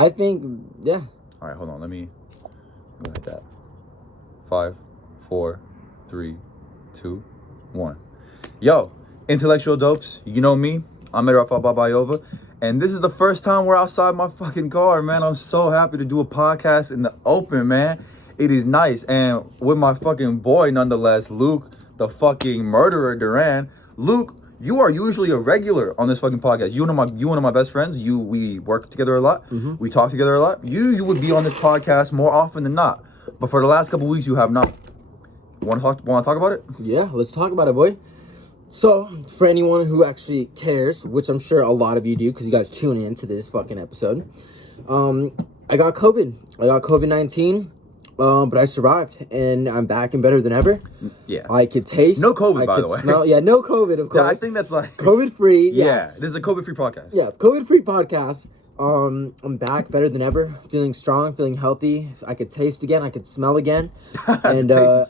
I think, yeah. All right, hold on. Let me hit that. 5, 4, 3, 2, 1. Yo, intellectual dopes. You know me. I'm Ed Raphael Babayova. And this is the first time we're outside my fucking car, man. I'm so happy to do a podcast in the open, man. It is nice. And with my fucking boy, nonetheless, Luke, the fucking murderer, Duran. Luke, you are usually a regular on this fucking podcast. You one of my best friends. We work together a lot. Mm-hmm. We talk together a lot. You would be on this podcast more often than not. But for the last couple weeks, you have not. Want to talk about it? Yeah, let's talk about it, boy. So, for anyone who actually cares, which I'm sure a lot of you do because you guys tune in to this fucking episode, I got COVID. I got COVID-19, but I survived, and I'm back and better than ever. Yeah. I could taste. No COVID, by the way. Smell, yeah, no COVID, of course. I think that's like... COVID-free. Yeah, this is a COVID-free podcast. Yeah, COVID-free podcast. I'm back, better than ever, feeling strong, feeling healthy. I could taste again, I could smell again, and I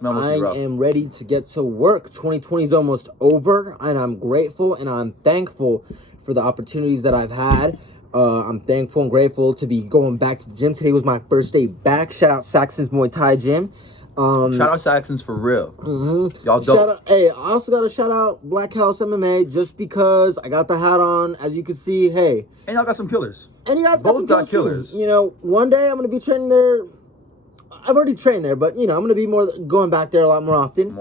am ready to get to work. 2020 is almost over, and I'm grateful and I'm thankful for the opportunities that I've had. I'm thankful and grateful to be going back to the gym. Today was my first day back. Shout out Saxon's Muay Thai Gym. Shout out Saxon's for real. Mm-hmm. Y'all dope. I also got to shout out Black House MMA just because I got the hat on. As you can see, hey. And y'all got some killers. And you guys both got killers. You know, one day I'm going to be training there. I've already trained there, but, you know, I'm going to be going back there a lot more often.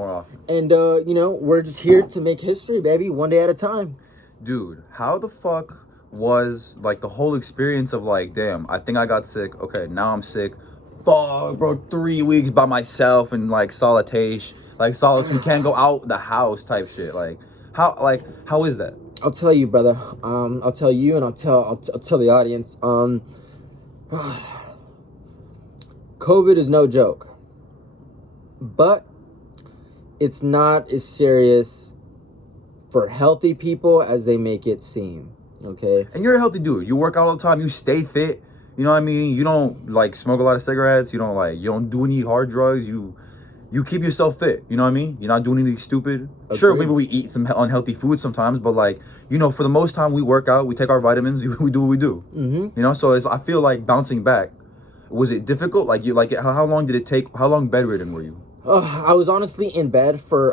And, you know, we're just here to make history, baby, one day at a time. Dude, how the fuck was, like, the whole experience of, like, damn, I think I got sick. Okay, now I'm sick. Fuck, bro, 3 weeks by myself and, like, solitude, can't go out the house type shit. Like, how is that? I'll tell you, brother. I'll tell you, and I'll tell the audience. COVID is no joke, but it's not as serious for healthy people as they make it seem. Okay. And you're a healthy dude. You work out all the time. You stay fit. You know what I mean? You don't like smoke a lot of cigarettes. You don't do any hard drugs. You keep yourself fit, you know what I mean? You're not doing anything stupid. Agreed. Sure, maybe we eat some unhealthy food sometimes, but like, you know, for the most time we work out, we take our vitamins, we do what we do. Mm-hmm. You know, so I feel like bouncing back, was it difficult? How long did it take? How long bedridden were you? I was honestly in bed for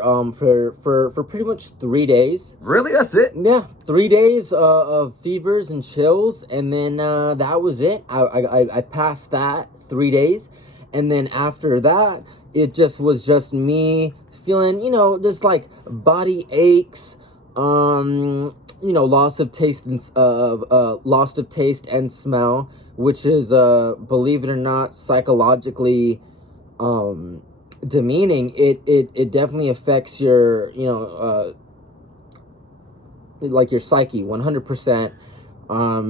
pretty much 3 days. Really? That's it? Yeah, 3 days of fevers and chills, and then that was it. I passed that 3 days, and then after that, it was just me feeling, you know, just like body aches, you know, loss of taste and smell, which is believe it or not, psychologically demeaning. It definitely affects your, you know, like your psyche 100%.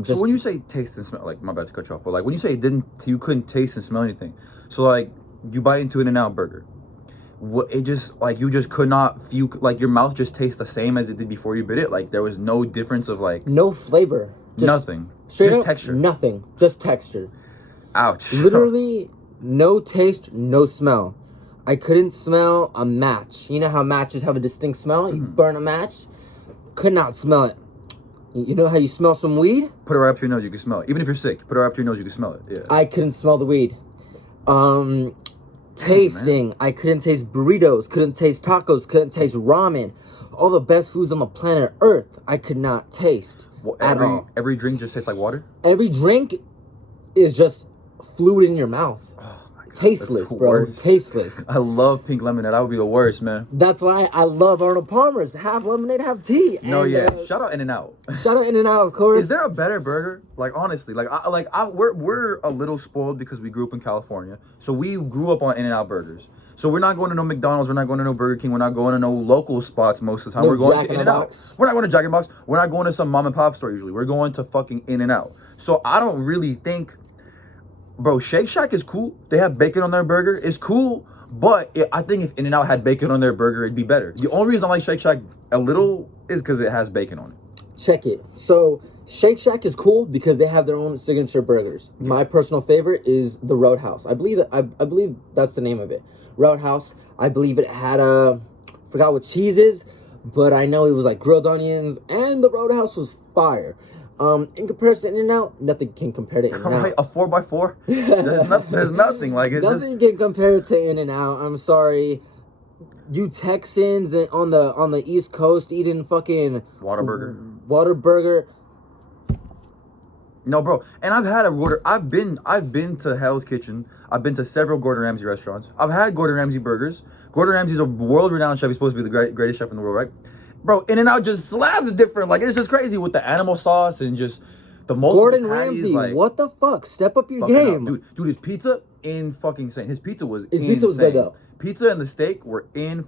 So when you say taste and smell, like, my bad to cut you off, but like when you say you couldn't taste and smell anything, so like you bite into an In-N-Out burger, it just like you just could not feel, like your mouth just tastes the same as it did before you bit it. Like there was no difference of like no flavor, nothing, just texture, nothing, just texture. Ouch! Literally no taste, no smell. I couldn't smell a match. You know how matches have a distinct smell? You burn a match, could not smell it. You know how you smell some weed? Put it right up to your nose, you can smell it. Even if you're sick, put it right up to your nose, you can smell it. Yeah. I couldn't smell the weed. Tasting, I couldn't taste burritos, couldn't taste tacos, couldn't taste ramen. All the best foods on the planet Earth, I could not taste at all. Every drink just tastes like water? Every drink is just fluid in your mouth. Tasteless, bro. Worst. Tasteless. I love pink lemonade. That would be the worst, man. That's why I love Arnold Palmer's. Half lemonade, half tea. No, yeah. Shout out In-N-Out. Shout out In-N-Out, of course. Is there a better burger? Like, honestly, we're a little spoiled because we grew up in California. So we grew up on In-N-Out burgers. So we're not going to no McDonald's. We're not going to no Burger King. We're not going to no local spots most of the time. No we're going Jack to in In-N-Out. Box. We're not going to Jack in the Box. We're not going to some mom and pop store usually. We're going to fucking In-N-Out. So I don't really think... Bro, Shake Shack is cool. They have bacon on their burger. It's cool. But I think if In-N-Out had bacon on their burger, it'd be better. The only reason I like Shake Shack a little is because it has bacon on it. Check it. So Shake Shack is cool because they have their own signature burgers. My personal favorite is the Roadhouse. I believe that's the name of it. Roadhouse. I believe it had forgot what cheese is, but I know it was like grilled onions, and the Roadhouse was fire. In comparison to In-N-Out, nothing can compare to In-N-Out. Right, a 4x4. There's nothing like it's nothing can compare to In-N-Out. I'm sorry. You Texans on the East Coast eating fucking Whataburger. No, bro. And I've had I've been to Hell's Kitchen. I've been to several Gordon Ramsay restaurants. I've had Gordon Ramsay burgers. Gordon Ramsay's a world-renowned chef. He's supposed to be the greatest chef in the world, right? Bro, In-N-Out just slaps different. Like, it's just crazy with the animal sauce and just the multiple Gordon patties, Ramsay, like, what the fuck? Step up your game. Dude, his pizza in fucking insane. His pizza was insane. Pizza was good, though. Pizza and the steak were I'm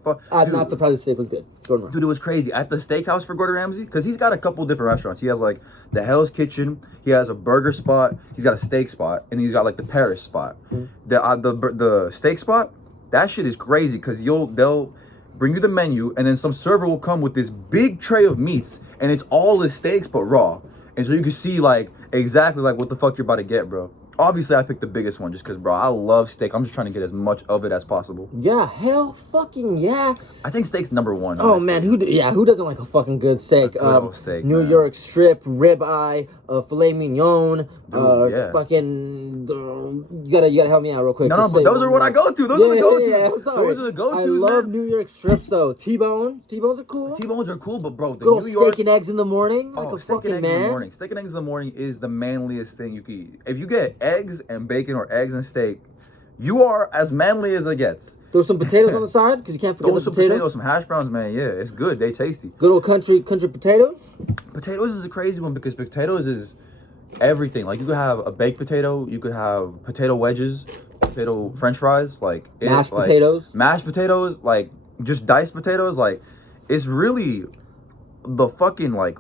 not surprised the steak was good. Dude, it was crazy. At the steakhouse for Gordon Ramsay, because he's got a couple different restaurants. He has, like, the Hell's Kitchen. He has a burger spot. He's got a steak spot. And he's got, like, the Paris spot. Mm-hmm. The steak spot, that shit is crazy because they'll bring you the menu, and then some server will come with this big tray of meats, and it's all the steaks but raw. And so you can see, like, exactly, like, what the fuck you're about to get, bro. Obviously, I picked the biggest one just because, bro, I love steak. I'm just trying to get as much of it as possible. Yeah, hell fucking yeah. I think steak's number one. Oh, man, who doesn't like a fucking good steak? A good old steak, New York strip, ribeye, filet mignon, yeah. Fucking, you gotta help me out real quick. No, but those are what I go to. Those are the go-tos. Yeah, I'm sorry. Those are the go-tos, I love New York strips, though. T-bones are cool. T-bones are cool, but, bro, the good old New York... steak and eggs in the morning. Oh, like a steak fucking and eggs man. in the morning. Steak and eggs in the morning is the manliest thing you can eat. If you get eggs and bacon or eggs and steak, you are as manly as it gets. Throw some potatoes on the side, because you can't forget the potatoes. Some hash browns, man. Yeah, it's good. They tasty. Good old country potatoes. Potatoes is a crazy one because potatoes is everything. Like, you could have a baked potato, you could have potato wedges, potato French fries, like mashed potatoes, like just diced potatoes. Like, it's really the fucking, like,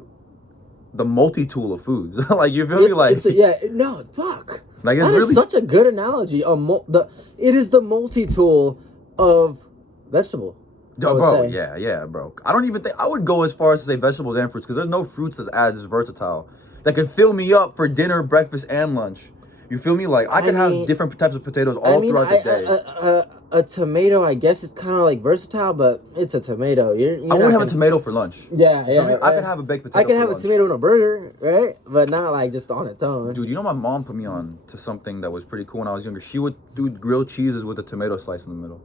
the multi-tool of foods. Like, you feel me? Like, fuck. Like, it's that really is such a good analogy. It is the multi-tool of vegetable. Bro, yeah, bro. I don't even think I would go as far as to say vegetables and fruits because there's no fruits that's as versatile that could fill me up for dinner, breakfast, and lunch. You feel me? Like, I could have different types of potatoes all throughout the day. A tomato, I guess, is kind of like versatile, but it's a tomato. I wouldn't have a tomato for lunch. Yeah. I could have a baked potato. I could have a tomato in a burger, right? But not like just on its own. Dude, you know my mom put me on to something that was pretty cool when I was younger. She would do grilled cheeses with a tomato slice in the middle.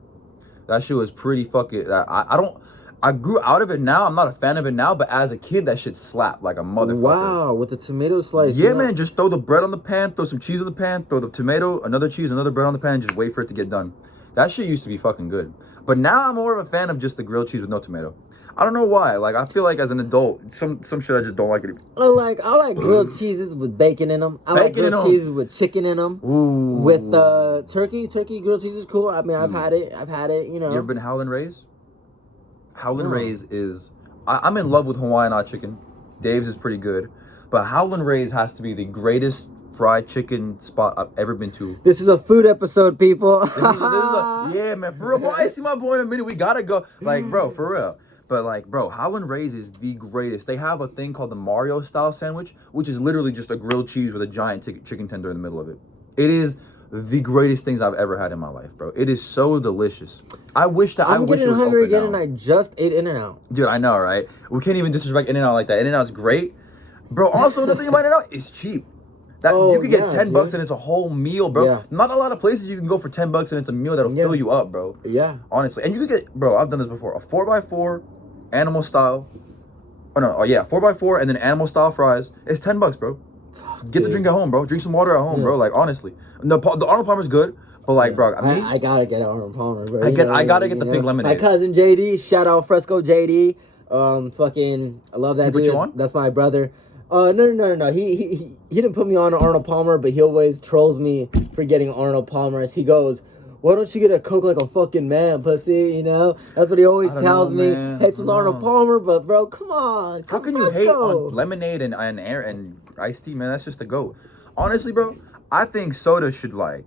That shit was pretty fucking. I grew out of it now. I'm not a fan of it now, but as a kid, that shit slapped like a motherfucker. Wow, with the tomato slice. Yeah, man. Just throw the bread on the pan, throw some cheese on the pan, throw the tomato, another cheese, another bread on the pan, just wait for it to get done. That shit used to be fucking good. But now I'm more of a fan of just the grilled cheese with no tomato. I don't know why. Like, I feel like as an adult, some shit I just don't like it. I like grilled cheeses with bacon in them. I like grilled cheeses with chicken in them. Ooh. With turkey grilled cheese is cool. I mean, I've had it. You know. You ever been Howlin' Ray's? Howlin' Ray's is... I'm in love with Hawaiian hot chicken. Dave's is pretty good. But Howlin' Ray's has to be the greatest fried chicken spot I've ever been to. This is a food episode, people. Yeah, man, for real. Bro, I see my boy in a minute. We gotta go. Like, bro, for real. But, like, bro, Howlin' Ray's is the greatest. They have a thing called the Mario-style sandwich, which is literally just a grilled cheese with a giant chicken tender in the middle of it. It is the greatest things I've ever had in my life, bro. It is so delicious. I wish that I'm getting hungry again, and I just ate In-N-Out. Dude, I know, right? We can't even disrespect In-N-Out like that. In-N-Out's great. Bro, also, another thing about In-N-Out, it's cheap. You could get $10 and it's a whole meal, bro. Yeah. Not a lot of places you can go for $10 and it's a meal that'll fill you up, bro. Yeah. Honestly. And you could get, bro, I've done this before. A 4x4 animal style. Oh, no. Oh, yeah. 4x4 and then animal style fries. It's $10, bro. Get the drink at home, bro. Drink some water at home, bro. Like, honestly. The Arnold Palmer's good, but, like, bro, I gotta get an Arnold Palmer, bro. I gotta get the pink lemonade. My cousin JD, shout out Fresco JD. Fucking, I love that dude. Put you on? That's my brother. No. He didn't put me on Arnold Palmer, but he always trolls me for getting Arnold Palmer's. He goes, "Why don't you get a Coke like a fucking man, pussy?" You know, that's what he always tells me. Hates on Arnold Palmer, but bro, come on. How can you hate on lemonade and air and iced tea, man? That's just the goat. Honestly, bro, I think soda should I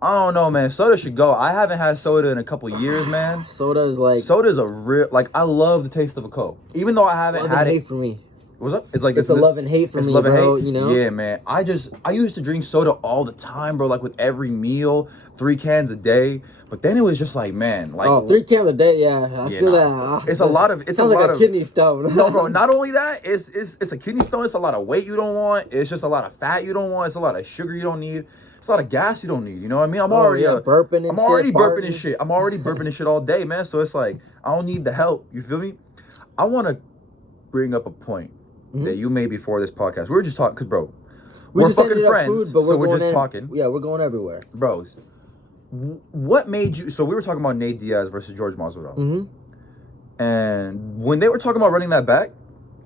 don't know, man. Soda should go. I haven't had soda in a couple years, man. Soda's a real, I love the taste of a Coke. Even though I haven't had it. For me. What's up? It's like it's a love and hate for me, bro. You know? Yeah, man. I used to drink soda all the time, bro. Like with every meal, 3 cans a day. But then it was just like, man, like 3 cans a day. Yeah, I feel that. It's a lot of. It sounds like a kidney stone. No, bro. Not only that, it's a kidney stone. It's a lot of weight you don't want. It's just a lot of fat you don't want. It's a lot of sugar you don't need. It's a lot of gas you don't need. You know what I mean? I'm already burping. I'm already burping and shit. I'm already burping and shit all day, man. So it's like I don't need the help. You feel me? I want to bring up a point that you made before this podcast. We were just talking, cause bro, we're fucking friends, so we're just talking. Yeah, we're going everywhere, bros. What made you? So we were talking about Nate Diaz versus George Masvidal, and when they were talking about running that back,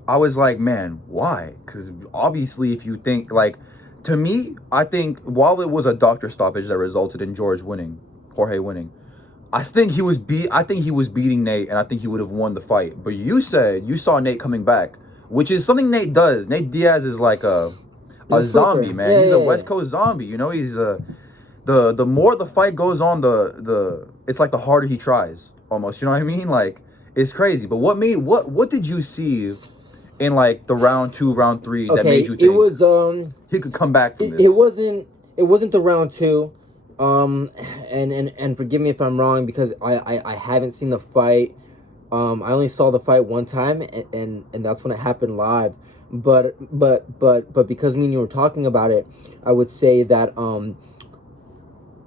I was like, man, why? Because obviously, if you think like, to me, I think while it was a doctor stoppage that resulted in Jorge winning, I think he was beating Nate, and I think he would have won the fight. But you said you saw Nate coming back, which is something Nate does. Nate Diaz is like a zombie, man. He's a West Coast zombie. You know, he's the more the fight goes on, it's like the harder he tries. Almost, you know what I mean? Like it's crazy. But what did you see in like the round 2, round 3 that made you think it was he could come back from this? It wasn't the round 2. And forgive me if I'm wrong because I haven't seen the fight. I only saw the fight one time, and that's when it happened live. But because me and you were talking about it, I would say that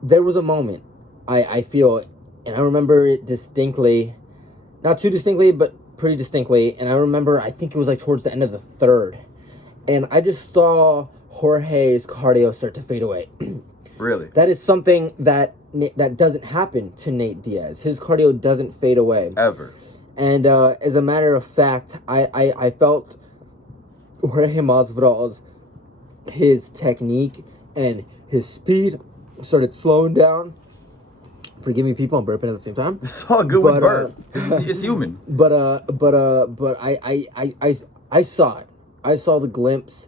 there was a moment I feel, and I remember it distinctly, not too distinctly, but pretty distinctly. And I remember, I think it was like towards the end of the 3rd, and I just saw Jorge's cardio start to fade away. Really? That is something that doesn't happen to Nate Diaz. His cardio doesn't fade away. Ever. And as a matter of fact, I felt Jorge Masvidal's, his technique and his speed started slowing down. Forgive me, people, I'm burping at the same time. It's all good with burp. It's human. But I saw it. I saw the glimpse.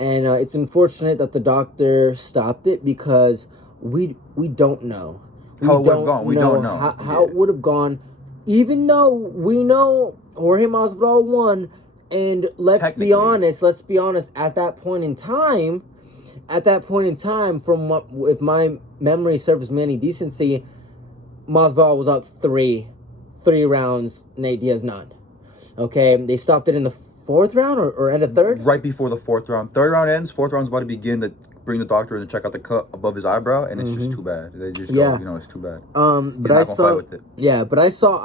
And it's unfortunate that the doctor stopped it because we don't know. How it would have gone. We don't know. How it would have gone, even though we know Jorge Masvidal won. And let's be honest, at that point in time, from what, if my memory serves me any decency, Masvidal was out three rounds, Nate Diaz none. Okay, they stopped it in the 4th round or end of 3rd? Right before the 4th round. 3rd round ends, 4th round's about to begin to bring the doctor in to check out the cut above his eyebrow, and it's just too bad. They just go, it's too bad. But I saw with it. Yeah, but I saw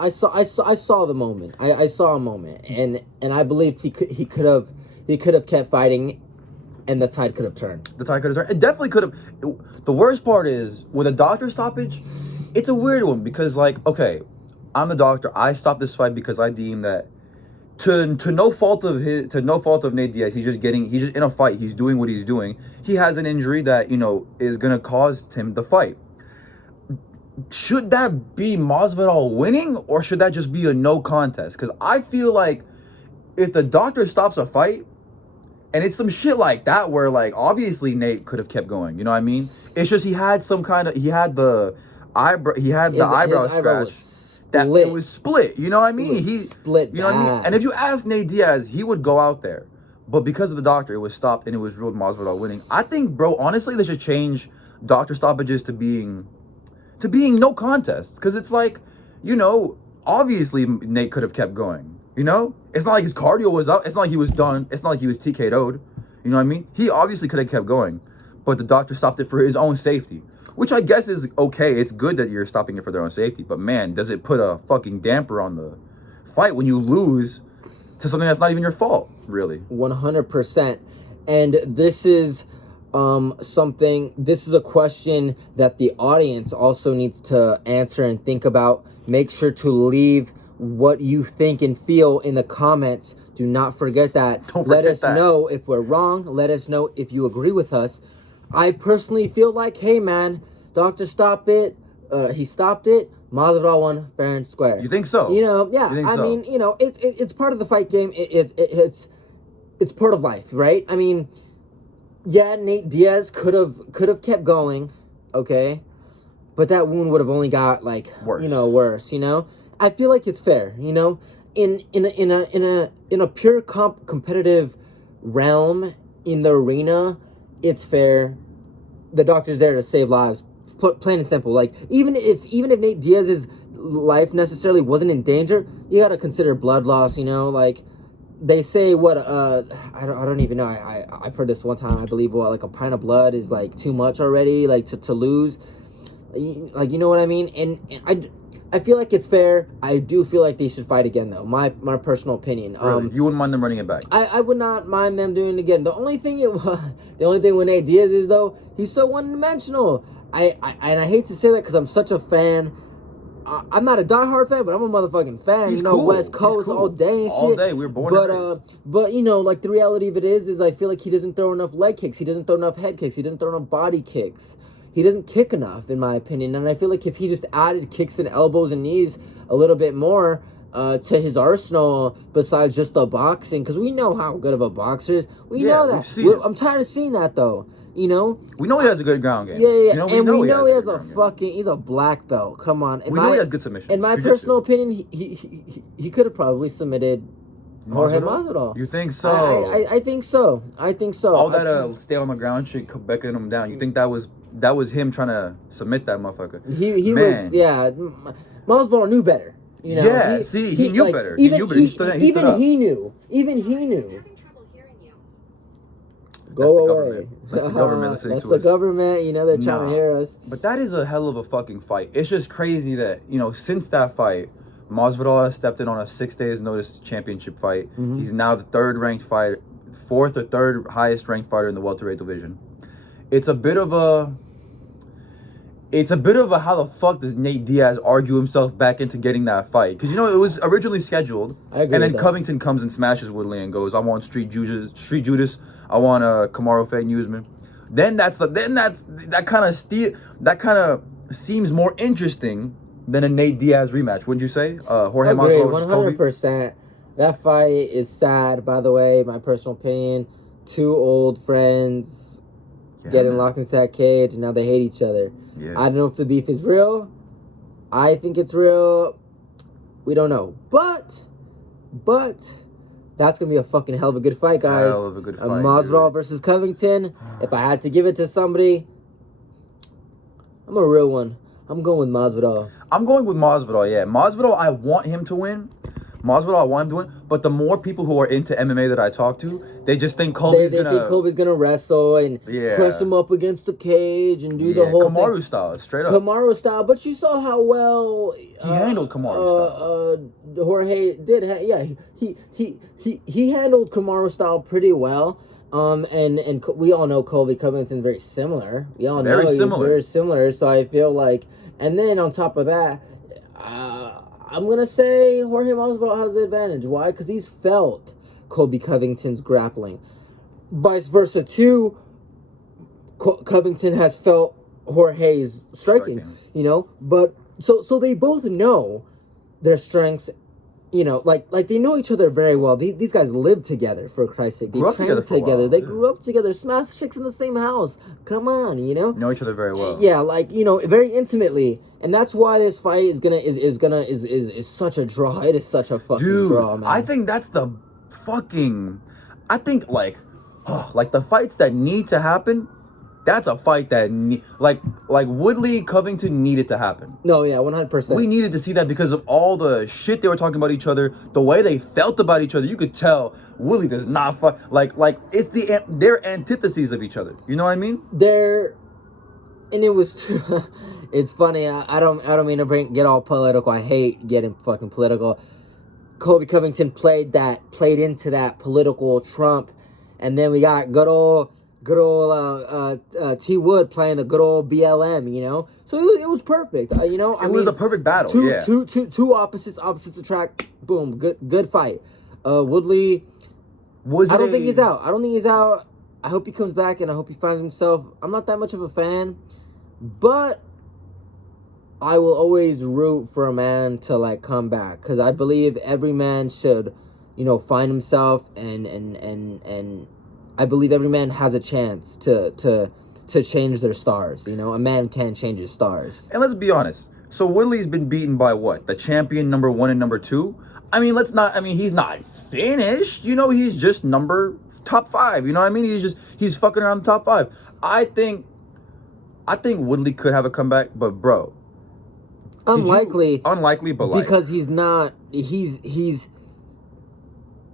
the moment. I saw a moment, and I believed he could have kept fighting, and the tide could have turned. It definitely could have. The worst part is with a doctor stoppage, it's a weird one because like, okay, I'm the doctor. I stopped this fight because I deem that to no fault of Nate Diaz, he's just in a fight. He's doing what he's doing. He has an injury that, is gonna cause him the fight. Should that be Masvidal winning, or should that just be a no contest? Because I feel like if the doctor stops a fight, and it's some shit like that where like obviously Nate could have kept going. You know what I mean? It's just he had the eyebrow scratch. That it was split, you know what I mean? He split, you know what I mean? And if you ask Nate Diaz, he would go out there, but because of the doctor, it was stopped and it was ruled Masvidal winning. I think, bro, honestly, they should change doctor stoppages to being no contests, because it's like, obviously Nate could have kept going. It's not like his cardio was up. It's not like he was done. It's not like he was TK'd. You know what I mean? He obviously could have kept going, but the doctor stopped it for his own safety. Which I guess is okay. It's good that you're stopping it for their own safety. But man, does it put a fucking damper on the fight when you lose to something that's not even your fault, really? 100%. And this is this is a question that the audience also needs to answer and think about. Make sure to leave what you think and feel in the comments. Do not forget that. Let us know if we're wrong. Let us know if you agree with us. I personally feel like, hey man, doctor stopped it. He stopped it. Masvidal won fair and square. You think so? Yeah. I mean, it's part of the fight game. It's part of life, right? I mean, yeah, Nate Diaz could have kept going, okay, but that wound would have only got like worse. I feel like it's fair, in in a pure competitive realm in the arena, it's fair. The doctor's there to save lives, plain and simple. Like even if Nate Diaz's life necessarily wasn't in danger, you gotta consider blood loss. You know, like they say I don't even know. I've heard this one time. I believe like a pint of blood is like too much already. Like to lose, like, you know what I mean. And I feel like it's fair. I do feel like they should fight again, though. My personal opinion. Really? You wouldn't mind them running it back? I would not mind them doing it again. The only thing with Nate Diaz is, though, he's so one-dimensional. I hate to say that because I'm such a fan. I'm not a diehard fan, but I'm a motherfucking fan. He's cool. West Coast cool. all day and shit. All day. We were born and raised. But you know, like the reality of it is I feel like he doesn't throw enough leg kicks. He doesn't throw enough head kicks. He doesn't throw enough body kicks. He doesn't kick enough, in my opinion. And I feel like if he just added kicks and elbows and knees a little bit more to his arsenal besides just the boxing, because we know how good of a boxer is. We know that. I'm tired of seeing that, though. You know? We know he has a good ground game. Yeah. You know, we know he has he's a black belt. Come on. We know he has good submission. In my personal opinion, he could have probably submitted Jorge Masvidal. You think so? I think so. All that stay on the ground shit, beckoning him down. You think that was him trying to submit that motherfucker? He was, yeah. Masvidal knew better. You know? Yeah, he knew better. He knew better. Even he knew. Go away. That's the government listening to us. That's the government. You know, they're trying to hear us. But that is a hell of a fucking fight. It's just crazy that, you know, since that fight, Masvidal has stepped in on a 6 days notice championship fight. Mm-hmm. He's now the fourth or third highest ranked fighter in the welterweight division. It's a bit of a how the fuck does Nate Diaz argue himself back into getting that fight? Because, you know, it was originally scheduled. I agree, and then Covington comes and smashes Woodley and goes, I want Street Judas. I want Kamaru Usman. Then that kind of seems more interesting than a Nate Diaz rematch, wouldn't you say? Jorge Masvidal versus Kobe? 100%. That fight is sad, by the way, my personal opinion. Two old friends getting locked into that cage, and now they hate each other. Yeah. I don't know if the beef is real. I think it's real. We don't know. But that's going to be a fucking hell of a good fight, guys. Hell of a good fight. Masvidal versus Covington. If I had to give it to somebody, I'm a real one. I'm going with Masvidal. I'm going with Masvidal, yeah. Masvidal, I want him to win. But the more people who are into MMA that I talk to, they just think Colby's gonna wrestle and press him up against the cage and do the whole Kamaru thing. style, straight up. Kamaru style, but you saw how well he handled Kamaru style. Jorge did. He handled Kamaru style pretty well. And we all know Colby Covington's very similar. We all know he's very similar. So I feel like, and then on top of that, I'm going to say Jorge Masvidal has the advantage. Why? Because he's felt Colby Covington's grappling. Vice versa, too, Covington has felt Jorge's striking. You know? But, so they both know their strengths. You know, like they know each other very well. These guys live together, for Christ's sake. They train together. They grew up together. Smash chicks in the same house. Come on, you know. Know each other very well. Yeah, like, you know, very intimately, and that's why this fight is such a draw. It is such a fucking draw, man. I think that's the fucking. I think like the fights that need to happen. That's a fight that like Woodley Covington needed to happen. No, yeah, 100%. We needed to see that because of all the shit they were talking about each other, the way they felt about each other. You could tell Woodley does not fight like it's they're antitheses of each other. You know what I mean? And it was it's funny. I don't mean to get all political. I hate getting fucking political. Colby Covington played into that political Trump, and then we got good old T Wood playing the good old BLM, you know. So it was perfect, you know. It was the perfect battle. Two opposites attract. Boom, good fight. Woodley. I don't think he's out. I hope he comes back and I hope he finds himself. I'm not that much of a fan, but I will always root for a man to like come back because I believe every man should, you know, find himself and I believe every man has a chance to change their stars. You know, a man can change his stars. And let's be honest. So Woodley's been beaten by what? The champion number 1 and number 2. I mean, he's not finished. You know, he's just top 5. You know what I mean? He's fucking around the top 5. I think Woodley could have a comeback, but bro, unlikely, but because he's not. He's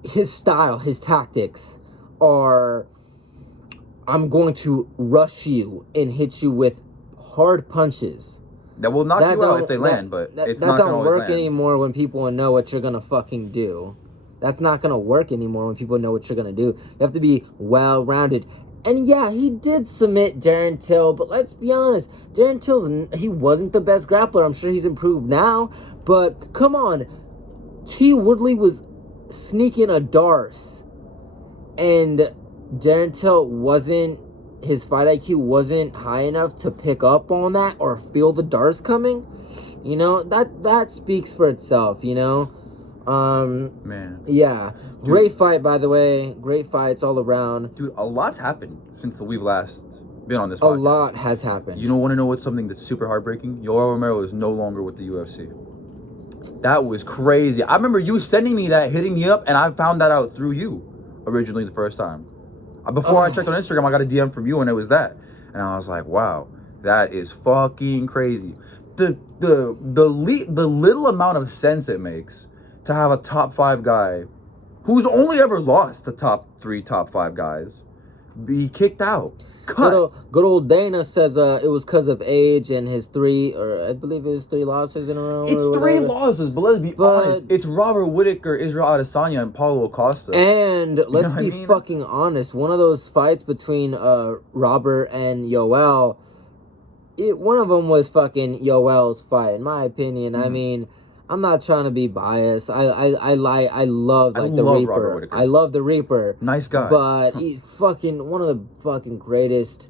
his style, his tactics are. I'm going to rush you and hit you with hard punches. That will knock you out if they land, but it's not going to work anymore when people know what you're going to fucking do. That's not going to work anymore when people know what you're going to do. You have to be well-rounded. And yeah, he did submit Darren Till, but let's be honest. Darren Till's, he wasn't the best grappler. I'm sure he's improved now. But come on. T. Woodley was sneaking a Darce. And Darren Till his fight IQ wasn't high enough to pick up on that or feel the Darce coming. You know, that speaks for itself, you know? Man. Yeah. Dude, great fight, by the way. Great fights all around. Dude, a lot's happened since we've last been on this podcast. A lot has happened. You want to know what's something that's super heartbreaking? Yoel Romero is no longer with the UFC. That was crazy. I remember you sending me that, hitting me up, and I found that out through you originally the first time. Before I checked on Instagram, I got a DM from you, and it was that. And I was like, wow, that is fucking crazy. The little amount of sense it makes to have a top 5 guy who's only ever lost to top 3, top 5 guys be kicked out. Good old Dana says it was because of age and his 3 losses in a row. It's 3 losses, but let's be honest. It's Robert Whittaker, Israel Adesanya, and Paulo Costa. And let's be fucking honest. One of those fights between Robert and Yoel, one of them was fucking Yoel's fight, in my opinion. Mm-hmm. I mean, I'm not trying to be biased. I love the Reaper. I love the Reaper. Nice guy. But he's fucking one of the fucking greatest.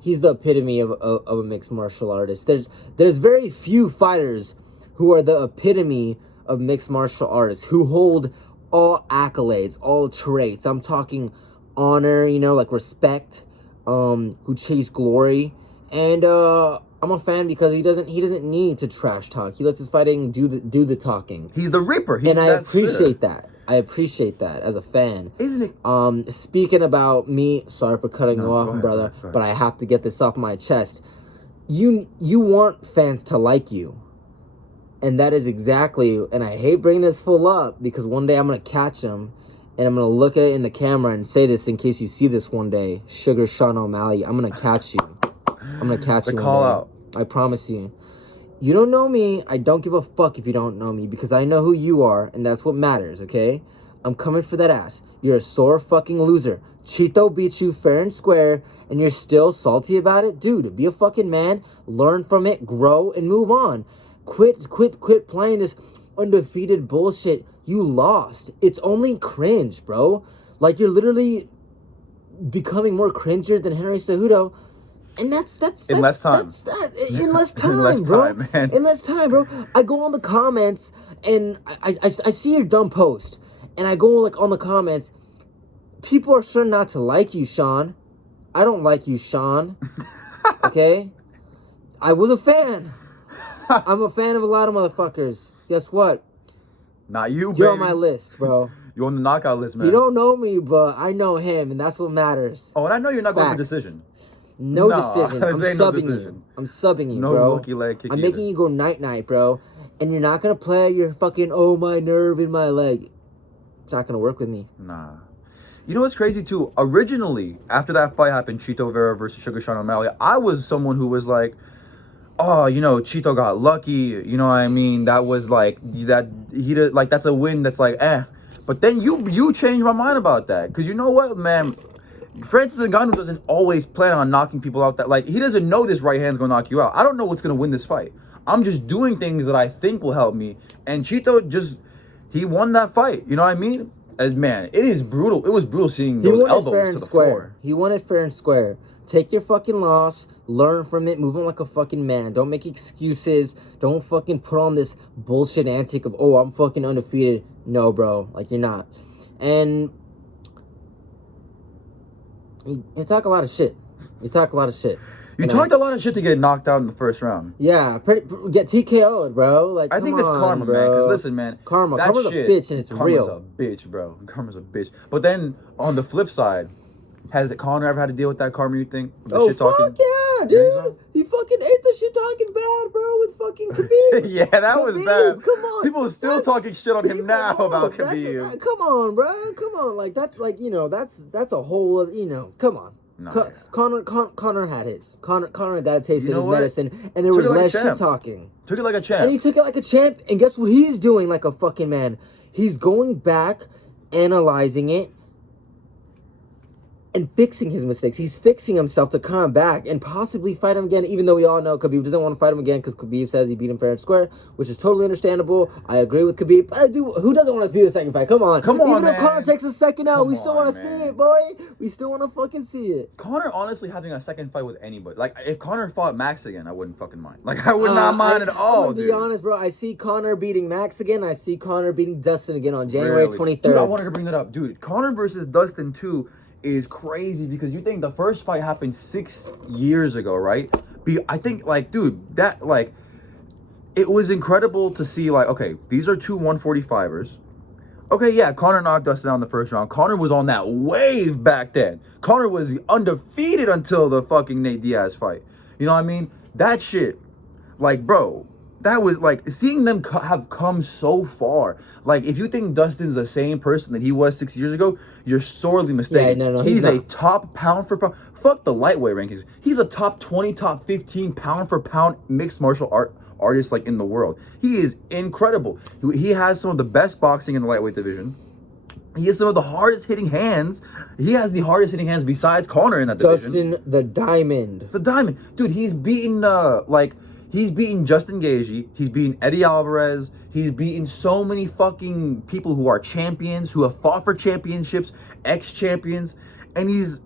He's the epitome of a mixed martial artist. There's very few fighters who are the epitome of mixed martial artists, who hold all accolades, all traits. I'm talking honor, you know, like respect, who chase glory. And I'm a fan because he doesn't need to trash talk. He lets his fighting do the talking. He's the Reaper. And I appreciate that. I appreciate that as a fan. Isn't it? Speaking about me, sorry for cutting you off, brother, go ahead. But I have to get this off my chest. You want fans to like you. And that is exactly, and I hate bringing this full up because one day I'm going to catch him and I'm going to look at it in the camera and say this in case you see this one day. Sugar Sean O'Malley, I'm going to catch you. I'm going to catch you one day. Call out. I promise you. You don't know me. I don't give a fuck if you don't know me because I know who you are and that's what matters, okay? I'm coming for that ass. You're a sore fucking loser. Chito beat you fair and square and you're still salty about it? Dude, be a fucking man. Learn from it, grow, and move on. Quit playing this undefeated bullshit. You lost. It's only cringe, bro. Like, you're literally becoming more cringer than Henry Cejudo. And that's in less time. In less time, bro. I go on the comments and I see your dumb post, and I go like on the comments. People are sure not to like you, Sean. I don't like you, Sean. Okay, I was a fan. I'm a fan of a lot of motherfuckers. Guess what? Not you, You're on my list, bro. You're on the knockout list, man. You don't know me, but I know him, and that's what matters. Oh, and I know you're not going for decision. No decision. I'm subbing you. I'm subbing you, bro. No lucky leg kick. I'm making you go night-night, bro. And you're not going to play your fucking, my nerve in my leg. It's not going to work with me. Nah. You know what's crazy, too? Originally, after that fight happened, Chito Vera versus Sugar Sean O'Malley, I was someone who was like, oh, Chito got lucky. You know what I mean? That was like, that's a win that's like, eh. But then you changed my mind about that. Because you know what, man? Francis Ngannou doesn't always plan on knocking people out. He doesn't know this right hand's going to knock you out. I don't know what's going to win this fight. I'm just doing things that I think will help me. And Chito he won that fight. You know what I mean? Man, it is brutal. It was brutal seeing those elbows to the floor. He won it fair and square. Take your fucking loss. Learn from it. Move on like a fucking man. Don't make excuses. Don't fucking put on this bullshit antic of, I'm fucking undefeated. No, bro. Like, you're not. And you talk a lot of shit. You talked a lot of shit to get knocked out in the first round. Yeah, get TKO'd, bro. Like, I think it's karma, bro. Man. Because listen, man, karma's a bitch, and it's real. Karma's a bitch, bro. Karma's a bitch. But then on the flip side, has Conor ever had to deal with that karma? You think? Fuck yeah, dude. He fucking ate the shit talking bad, bro, with fucking Khabib. Yeah, that was bad. Come on. People are still talking shit on him now about Khabib. Come on, bro. Come on. Like, that's like, that's a whole other, come on. Conor had his. Conor got a taste of his medicine, and there was less shit talking. Took it like a champ. And he took it like a champ, and guess what he's doing like a fucking man? He's going back, analyzing it, and fixing his mistakes. He's fixing himself to come back and possibly fight him again, even though we all know Khabib doesn't want to fight him again because Khabib says he beat him fair and square, which is totally understandable. I agree with Khabib. But who doesn't want to see the second fight? Come on, even if Conor takes a second out, we still want to see it, boy. We still want to fucking see it. Conor honestly having a second fight with anybody. Like, if Conor fought Max again, I wouldn't fucking mind. Like, I would not mind at all, I'm gonna be honest, bro. I see Conor beating Max again. I see Conor beating Dustin again on January 23rd. Dude, I wanted to bring that up. Dude, Conor versus Dustin 2 is crazy because you think the first fight happened 6 years ago, right? I think, like, dude, that, like, it was incredible to see, like, okay, these are two 145ers. Okay, yeah, Conor knocked Dustin out in the first round. Conor was on that wave back then. Conor was undefeated until the fucking Nate Diaz fight. You know what I mean? That shit, like, bro, that was, like, seeing them have come so far. Like, if you think Dustin's the same person that he was 6 years ago, you're sorely mistaken. Yeah, no, he's a top pound for pound. Fuck the lightweight rankings. He's a top 20, top 15 pound for pound mixed martial artist, like, in the world. He is incredible. He has some of the best boxing in the lightweight division. He has some of the hardest hitting hands. He has the hardest hitting hands besides Conor in that division. Dustin the Diamond. The Diamond. Dude, he's beaten, he's beaten Justin Gaethje. He's beaten Eddie Alvarez. He's beaten so many fucking people who are champions, who have fought for championships, ex-champions. And he's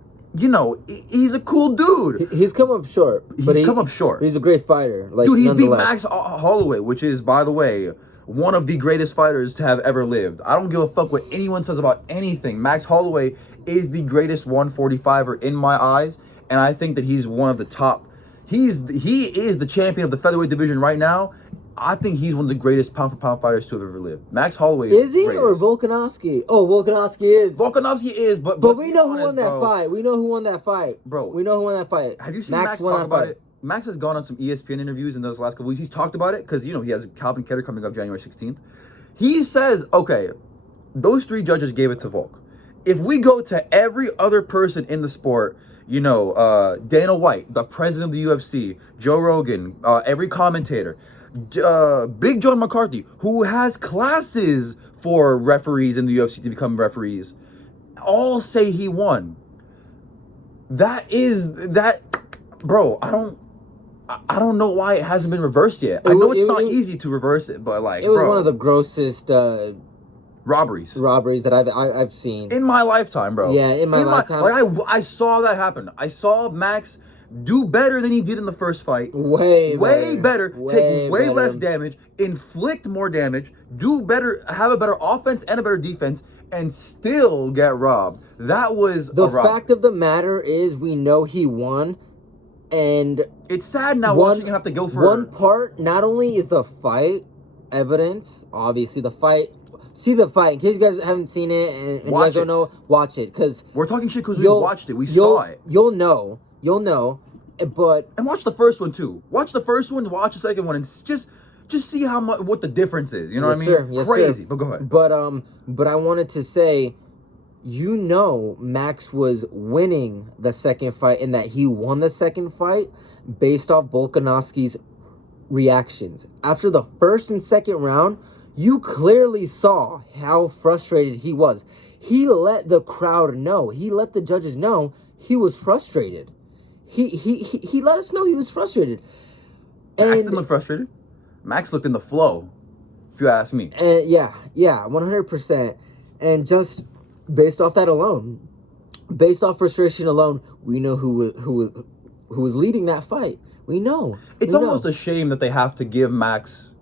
a cool dude. He's come up short. He's come up short. He's a great fighter. Like, dude, he's beat Max Holloway, which is, by the way, one of the greatest fighters to have ever lived. I don't give a fuck what anyone says about anything. Max Holloway is the greatest 145er in my eyes. And I think that he's one of the top. He is the champion of the featherweight division right now. I think he's one of the greatest pound-for-pound fighters to have ever lived. Max Holloway is he greatest. Or Volkanovski? Oh, Volkanovski is. But we know who won that fight. We know who won that fight, bro. We know who won that fight. Have you seen Max talk about it? Max has gone on some ESPN interviews in those last couple weeks. He's talked about it because he has Calvin Kattar coming up January 16th. He says, okay, those three judges gave it to Volk. If we go to every other person in the sport, Dana White, the president of the UFC, Joe Rogan, every commentator, Big John McCarthy, who has classes for referees in the UFC to become referees, all say he won. Bro, I don't know why it hasn't been reversed yet. I know it's not easy to reverse it, but, like, it was one of the grossest robberies that I've seen in my lifetime, bro. Yeah, in my lifetime. I saw that happen. I saw Max do better than he did in the first fight. Way better. Take way less damage, inflict more damage, do better, have a better offense and a better defense, and still get robbed. That was the fact of the matter is we know he won, and it's sad now watching him have to go for one part. Not only is the fight evidence, obviously the fight. See the fight. In case you guys haven't seen it and you guys don't know, watch it. Because we're talking shit because we watched it. We saw it. You'll know. But and watch the first one too. Watch the first one. Watch the second one, and just see what the difference is. You know what I mean? Sir. Yes, crazy. Sir. But go ahead. But I wanted to say, Max was winning the second fight, and that he won the second fight based off Volkanovski's reactions after the first and second round. You clearly saw how frustrated he was. He let the crowd know. He let the judges know he was frustrated. He let us know he was frustrated. Max didn't look frustrated. Max looked in the flow, if you ask me. Yeah, 100%. And just based off that alone, based off frustration alone, we know who was leading that fight. We know. It's almost a shame that they have to give Max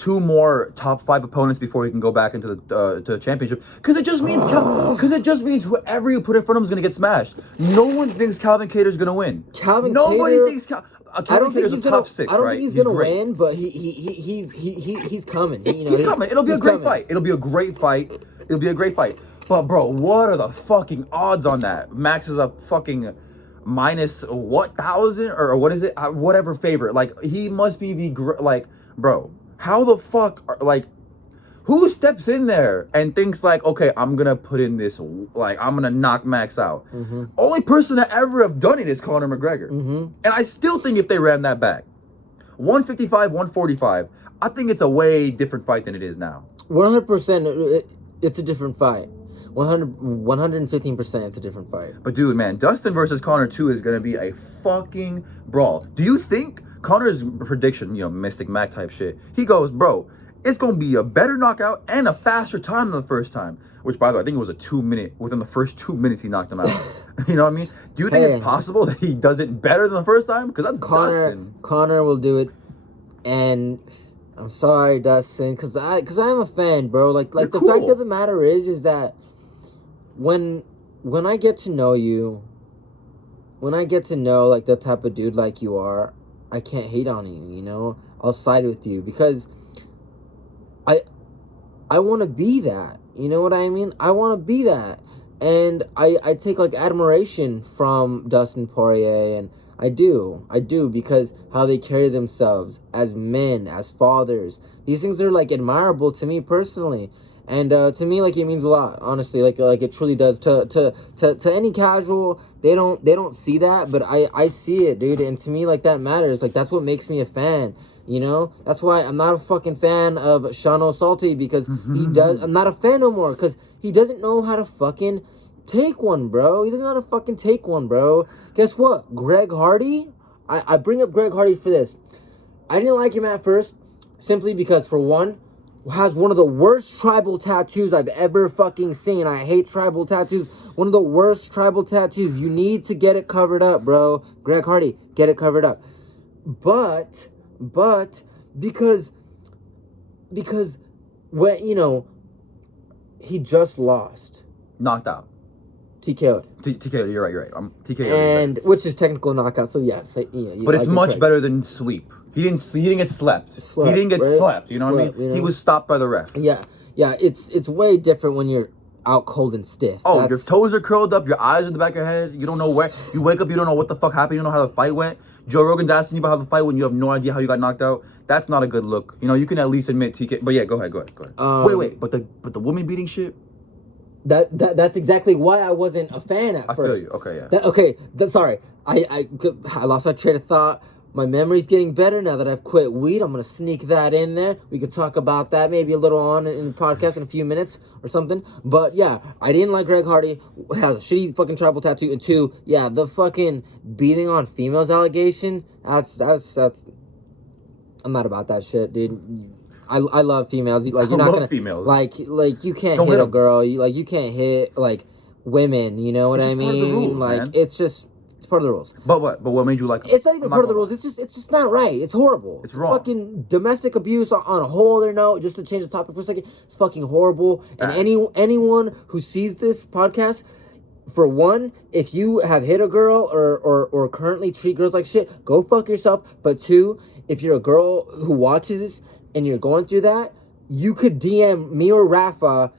2 more top 5 opponents before he can go back into the to the championship. Because it just means whoever you put in front of him is gonna get smashed. No one thinks Calvin Kattar's gonna win. Nobody thinks Calvin Kattar's a top 6. I don't think he's gonna win, but he's coming. He's coming. It'll be a great fight. It'll be a great fight. But bro, what are the fucking odds on that? Max is a fucking minus what thousand or what is it? Whatever favorite. Like he must be the bro. How the fuck who steps in there and thinks like, okay, I'm gonna put in this, like I'm gonna knock Max out? Only person to ever have done it is Conor McGregor. And I still think if they ran that back, 155, 145, I think it's a way different fight than it is now. 100%, it's a different fight. 115%, it's a different fight. But dude, man, Dustin versus Conor 2 is gonna be a fucking brawl. Do you think Conor's prediction, Mystic Mac type shit, he goes, bro, it's gonna be a better knockout and a faster time than the first time. Which, by the way, I think it was a 2-minute. Within the first 2 minutes, he knocked him out. You know what I mean? Do you think it's possible that he does it better than the first time? Because that's Dustin. Conor will do it, and I'm sorry, Dustin, because I'm a fan, bro. Like the fact of the matter is that when I get to know you, when I get to know like the type of dude like you are, I can't hate on you. I'll side with you because I want to be that. You know what I mean? I want to be that. And I take like admiration from Dustin Poirier, and I do because how they carry themselves as men, as fathers. These things are like admirable to me personally. And to me, like, it means a lot, honestly. Like it truly does. To any casual, they don't see that, but I see it, dude. And to me, like, that matters. Like, that's what makes me a fan. That's why I'm not a fucking fan of Sean O'Salty, because I'm not a fan no more, because he doesn't know how to fucking take one, bro. He doesn't know how to fucking take one, bro. Guess what? Greg Hardy? I bring up Greg Hardy for this. I didn't like him at first, simply because, for one, has one of the worst tribal tattoos I've ever fucking seen. I hate tribal tattoos. One of the worst tribal tattoos. You need to get it covered up, bro. Greg Hardy, get it covered up. But because when he just lost, knocked out, TKO'd. TKO'd. You're right. TKO'd. And which is technical knockout. So yeah. But it's much better than sleep. He didn't get slept. He didn't get slept. You know what I mean? He was stopped by the ref. Yeah. It's way different when you're out cold and stiff. Oh, your toes are curled up. Your eyes are in the back of your head. You don't know where. You wake up. You don't know what the fuck happened. You don't know how the fight went. Joe Rogan's asking you about how the fight went. You have no idea how you got knocked out. That's not a good look. You can at least admit TK. But yeah, go ahead. Wait. But the woman beating shit. That's exactly why I wasn't a fan at first. I feel you. Okay, yeah. Sorry. I lost my train of thought. My memory's getting better now that I've quit weed. I'm going to sneak that in there. We could talk about that maybe a little on in the podcast in a few minutes or something. But yeah, I didn't like Greg Hardy. Has a shitty fucking tribal tattoo. And 2, yeah, the fucking beating on females allegation. That's I'm not about that shit, dude. I love females. Like, you're not gonna females. Like you can't hit a girl. You can't hit like women. You know what I mean? Part of the rules, man. It's part of the rules. But what made you like him? It's not even part of the rules. It's just not right. It's horrible. It's wrong. Fucking domestic abuse on a whole other note, just to change the topic for a second, it's fucking horrible. And anyone who sees this podcast, for one, if you have hit a girl or currently treat girls like shit, go fuck yourself. But 2, if you're a girl who watches this and you're going through that, you could DM me or Rafa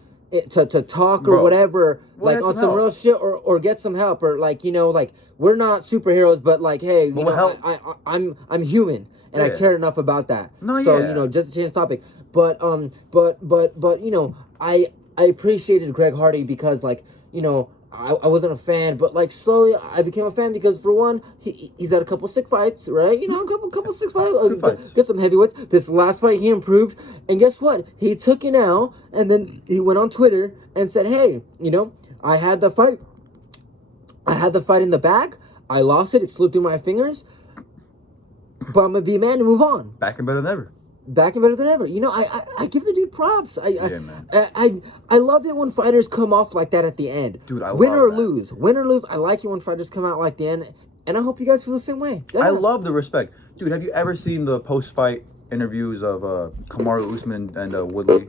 to talk or whatever, like on some real shit, or get some help, or like we're not superheroes, but like, hey, I'm human, and I care enough about that. Just to change the topic, but I appreciated Greg Hardy because I wasn't a fan, but like slowly I became a fan because, for one, he's had a couple sick fights, right? A couple sick fights. Get some heavyweights. This last fight he improved, and guess what? He took it out, and then he went on Twitter and said, "Hey, I had the fight. I had the fight in the bag. I lost it. It slipped through my fingers, but I'm gonna be a man and move on. Back and better than ever." I give the dude props. I love it when fighters come off like that at the end. Dude, I win love or that. Win or lose. I like it when fighters come out like the end, and I hope you guys feel the same way. I love the respect. Dude, have you ever seen the post-fight interviews of Kamaru Usman and Woodley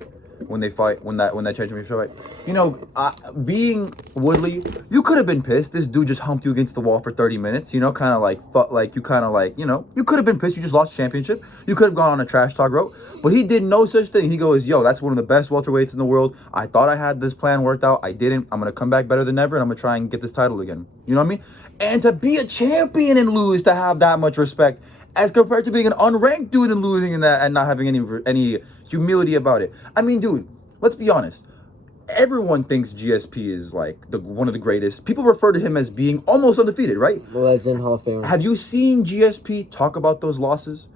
when they fight, when that championship fight. You know, being Woodley, you could have been pissed. This dude just humped you against the wall for 30 minutes. You know, kind of like you know, you could have been pissed. You just lost championship. You could have gone on a trash talk route, but he did no such thing. He goes, "Yo, that's one of the best welterweights in the world. I thought I had this plan worked out. I didn't. I'm gonna come back better than ever, and I'm gonna try and get this title again." You know what I mean? And to be a champion and lose, to have that much respect, as compared to being an unranked dude and losing in that and not having any humility about it. I mean, dude, let's be honest. Everyone thinks GSP is like one of the greatest. People refer to him as being almost undefeated, right? Legend, Hall of Fame. Have you seen GSP talk about those losses?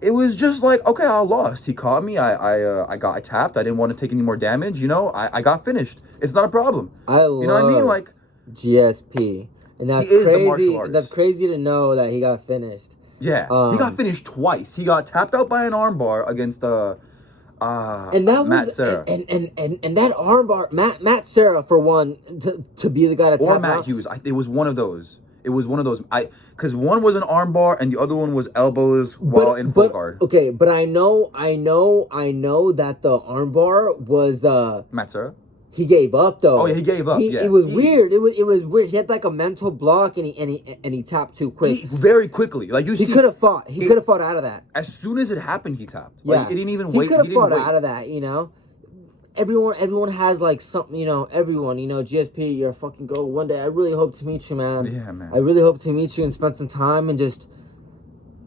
It was just like, okay, I lost. He caught me. I got tapped. I didn't want to take any more damage. You know, I got finished. It's not a problem. You know what I mean? Like GSP, and that's crazy. That's crazy to know that he got finished. Yeah, he got finished twice. He got tapped out by an armbar against and that Matt was Serra. And that armbar, Matt Serra for one, to be the guy to tap or Matt out. Hughes. It was one of those. It was one of those. Because one was an armbar and the other one was elbows while in full guard. Okay, but I know that the armbar was Matt Serra. He gave up though. Oh yeah, he gave up. It was weird. It was weird. He had like a mental block, and he tapped too quick. Very quickly. Like he could have fought. He could have fought out of that. As soon as it happened, he tapped. Yeah. Like, it didn't even wait. He could have fought out of that. You know, everyone has like something. You know, everyone. You know, GSP, you're a fucking goat. One day, I really hope to meet you, man. Yeah, man. I really hope to meet you and spend some time and just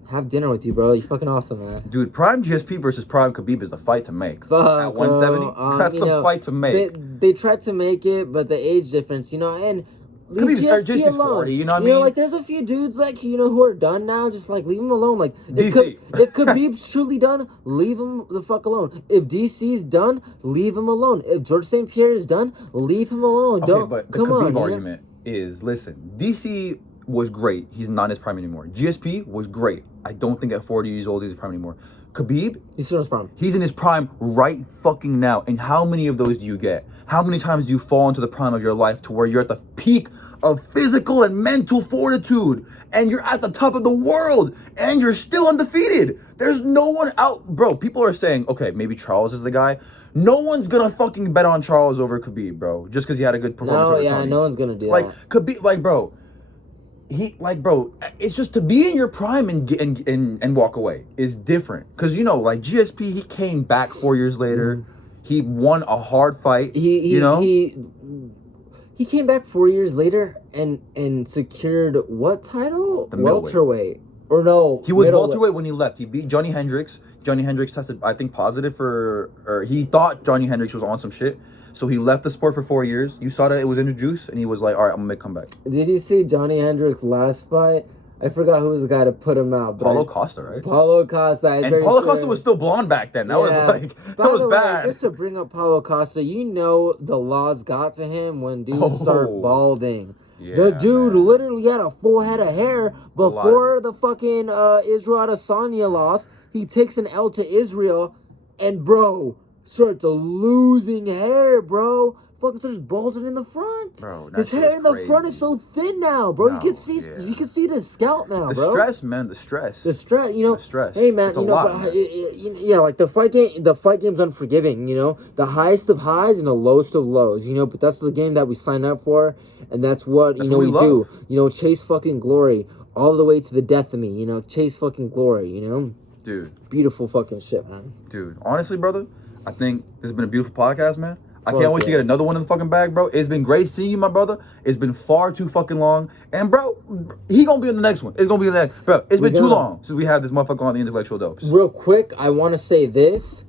have dinner with you, bro. You're fucking awesome, man. Dude, Prime GSP versus Prime Khabib is the fight to make. Fuck, at 170, that's the fight to make. They tried to make it, but the age difference, you know, and leave GSP's 40, you know what I mean? You know, like, there's a few dudes, like, you know, who are done now. Just, like, leave them alone. Like, DC. If Khabib's truly done, leave him the fuck alone. If DC's done, leave him alone. If George St. Pierre is done, leave him alone. Okay, but the Khabib argument is, listen, DC was great. He's not in his prime anymore. GSP was great. I don't think at 40 years old he's in his prime anymore. Khabib, he's still in his prime. He's in his prime right fucking now. And how many of those do you get? How many times do you fall into the prime of your life to where you're at the peak of physical and mental fortitude and you're at the top of the world and you're still undefeated? There's no one out. Bro, people are saying, okay, maybe Charles is the guy. No one's gonna fucking bet on Charles over Khabib, bro. Just because he had a good performance. No, yeah, no one's gonna do that. Like, Khabib, like, bro. It's just to be in your prime and walk away is different. Because, you know, like GSP, he came back 4 years later. Mm. He won a hard fight. He came back 4 years later and secured what title? The welterweight. Or no, he was welterweight when he left. He beat Johnny Hendricks. Johnny Hendricks tested, I think, positive or he thought Johnny Hendricks was on some shit. So he left the sport for 4 years. You saw that it was introduced, and he was like, all right, I'm going to make a comeback. Did you see Johnny Hendricks' last fight? I forgot who was the guy to put him out. Paulo Costa, right? Paulo Costa. And Paulo Costa was still blonde back then. That was bad. Just to bring up Paulo Costa, you know the laws got to him when dudes start balding. Yeah, the dude literally had a full head of hair before the fucking Israel Adesanya loss. He takes an L to Israel, and bro, starts losing hair, bro. Fucking starts balding in the front. Bro, his hair in the front is so thin now, bro. You can see the scalp now, bro. The stress, man. The stress. You know. The stress. Hey, man. It's you a know, lot, but, yeah, like the fight game's unforgiving. You know, the highest of highs and the lowest of lows. You know, but that's the game that we sign up for, and that's what we do. You know, chase fucking glory all the way to the death of me. You know, chase fucking glory. You know, dude. Beautiful fucking shit, man. Dude, honestly, brother, I think this has been a beautiful podcast, man. I can't wait to get another one in the fucking bag, bro. It's been great seeing you, my brother. It's been far too fucking long. And, bro, he gonna be in the next one. It's gonna be in the next. Bro, it's been too long since we had this motherfucker on the Intellectual Dopes. Real quick, I want to say this.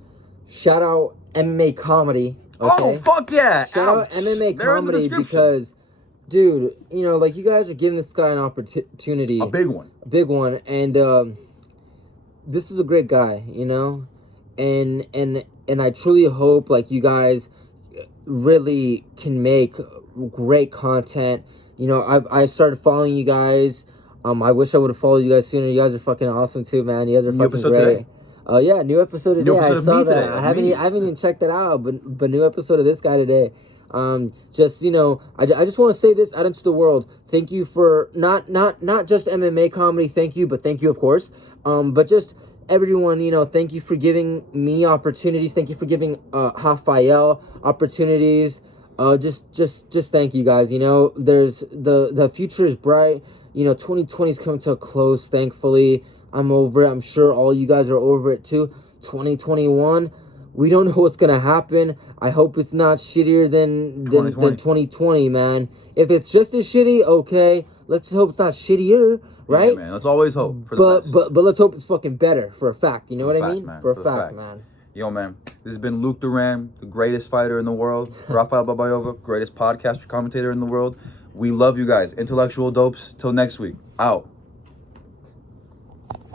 Shout out MMA Comedy. Okay? Oh, fuck yeah. Shout out MMA Comedy because, dude, you know, like, you guys are giving this guy an opportunity. A big one. A big one. And this is a great guy, you know? And I truly hope, like, you guys really can make great content. You know, I started following you guys. I wish I would have followed you guys sooner. You guys are fucking awesome too, man. You guys are fucking great. Yeah, new episode today. I saw that. I haven't even checked that out, but new episode of this guy today. Just, you know, I just want to say this out into the world. Thank you for not just MMA Comedy. Thank you, but thank you, of course. But just everyone, you know, thank you for giving me opportunities. Thank you for giving Raphael opportunities. Just thank you guys. You know, there's the future is bright. You know, 2020 is coming to a close. Thankfully, I'm over it. I'm sure all you guys are over it too. 2021, we don't know what's gonna happen. I hope it's not shittier than 2020, man. If it's just as shitty, okay. Let's hope it's not shittier, right? Yeah, man. Let's always hope for the best. But let's hope it's fucking better for a fact. You know what I mean? Man. For a fact, man. Yo, man. This has been Luke Duran, the greatest fighter in the world. Raphael Babayova, greatest podcaster, commentator in the world. We love you guys. Intellectual Dopes. Till next week. Out.